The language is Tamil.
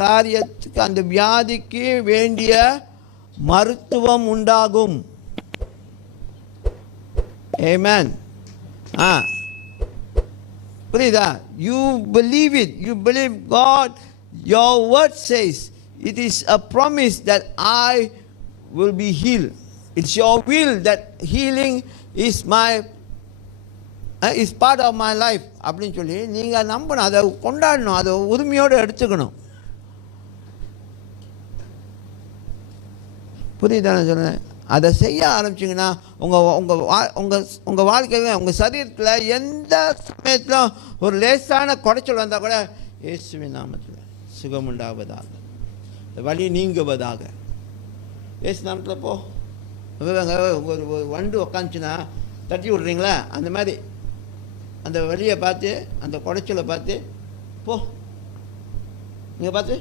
காரியத்துக்கு அந்த வியாதிக்கு வேண்டிய மருத்துவம் உண்டாகும். ஆமென். புரியுதா? You believe it. You believe God. Your word says it is a promise that I will be healed. It's your will that healing is part of my life. அப்படின்னு சொல்லி நீங்கள் நம்பணும், அதை கொண்டாடணும், அதை உரிமையோடு எடுத்துக்கணும். புரியுதா நான் சொன்னேன்? அதை செய்ய ஆரம்பிச்சிங்கன்னா உங்கள் வாழ்க்கையில் உங்கள் சரீரத்தில் எந்த சமயத்திலும் ஒரு லேசான குறைச்சல் வந்தால் கூட இயேசுவின் நாமத்தில் சுகமுண்டாவதாக, வலி நீங்குவதாக. இயேசு நாமத்தில் போ. ஒரு வண்டு உக்காந்துச்சுன்னா தட்டி விட்றீங்களா? அந்த மாதிரி அந்த வலியை பார்த்து, அந்த குடைச்சலை பார்த்து போ, நீங்கள் பார்த்து